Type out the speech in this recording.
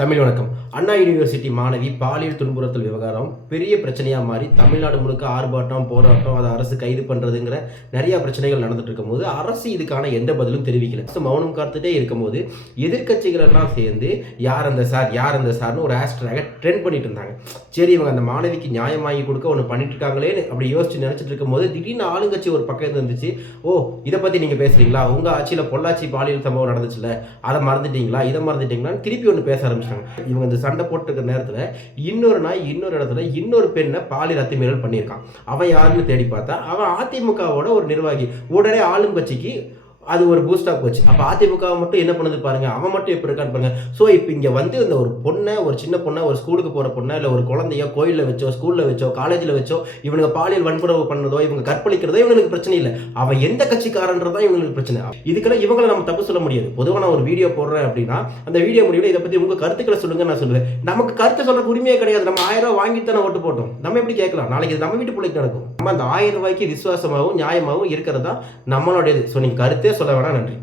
தமிழ் வணக்கம். அண்ணா யூனிவர்சிட்டி மாணவி பாலியல் துன்புறுத்தல் விவகாரம் பெரிய பிரச்சனையாக மாறி தமிழ்நாடு முழுக்க ஆர்ப்பாட்டம், போராட்டம், அதை அரசு கைது பண்ணுறதுங்கிற நிறைய பிரச்சனைகள் நடந்துட்டு இருக்கும்போது அரசு இதுக்கான எந்த பதிலும் தெரிவிக்கல. மௌனம் காத்துட்டே இருக்கும்போது எதிர்கட்சிகள் எல்லாம் சேர்ந்து யார் அந்த சார்னு ஒரு ஹேஷ்டேகை ட்ரெண்ட் பண்ணிட்டு இருந்தாங்க. சரி, இவங்க அந்த மாணவிக்கு நியாயம் வாங்கி கொடுக்க ஒன்று பண்ணிட்டு இருக்காங்களேன்னு அப்படி யோசிச்சு நினைச்சிட்டு இருக்கும்போது திடீர்னு ஆளுங்கட்சி ஒரு பக்கம் இருந்துச்சு. ஓ, இதை பற்றி நீங்கள் பேசுறீங்களா? உங்கள் ஆட்சியில் பொள்ளாச்சி பாலியல் சம்பவம் நடந்துச்சுல, அதை மறந்துட்டீங்களா? இதை மறந்துட்டீங்களான்னு திருப்பி ஒன்று பேச ஆரம்பிச்சாங்க. இவங்க இந்த சண்டை போட்டுருக்க நேரத்தில் இன்னொரு நாய் இன்னொரு இடத்துல இன்னொரு பெண்ணை பாலியல் அத்துமீறல் பண்ணியிருக்கான். அவன் யாருன்னு தேடி பார்த்தா அவன் அதிமுகவோட ஒரு நிர்வாகி. உடனே ஆளுங்கட்சிக்கு அது ஒரு பூஸ்டாக போச்சு. அப்போ அதிமுக மட்டும் என்ன பண்ணுது பாருங்க, அவன் மட்டும் எப்படி இருக்கான்னு பாருங்க. ஸோ இப்போ இங்கே வந்து இந்த ஒரு பொண்ணை, ஒரு சின்ன பொண்ணை, ஒரு ஸ்கூலுக்கு போகிற பொண்ணை, இல்லை ஒரு குழந்தையோ கோயிலில் வச்சோ, ஸ்கூலில் வச்சோ, காலேஜில் வச்சோ இவனுங்க பாலியல் வன்புறவு பண்ணதோ, இவங்க கற்பழிக்கிறதோ இவங்களுக்கு பிரச்சனை இல்லை. அவன் எந்த கட்சிக்காரன்றதான் இவங்களுக்கு பிரச்சனை. இதுக்கெல்லாம் இவங்களை நம்ம தப்பு சொல்ல முடியாது. பொதுவாக நான் ஒரு வீடியோ போடுறேன் அப்படின்னா அந்த வீடியோ முடிவில் இதை பற்றி உங்கள் கருத்துக்களை சொல்லுங்க நான் சொல்லுவேன். நமக்கு கருத்து சொல்ற உரிமையே கிடையாது. நம்ம 1000 ரூபாய் வாங்கிட்டு தானே ஓட்டு போட்டோம். நம்ம எப்படி கேட்கலாம்? நாளைக்கு இது நம்ம வீட்டு பிள்ளைக்கு நடக்கும். நம்ம அந்த 1000 ரூபாய்க்கு விசுவாசமாகவும் நியாயமாகவும் இருக்கிறது தான் நம்மளுடையது. ஸோ நீங்கள் கருத்தே சொல்ல வேணாம். நன்றி.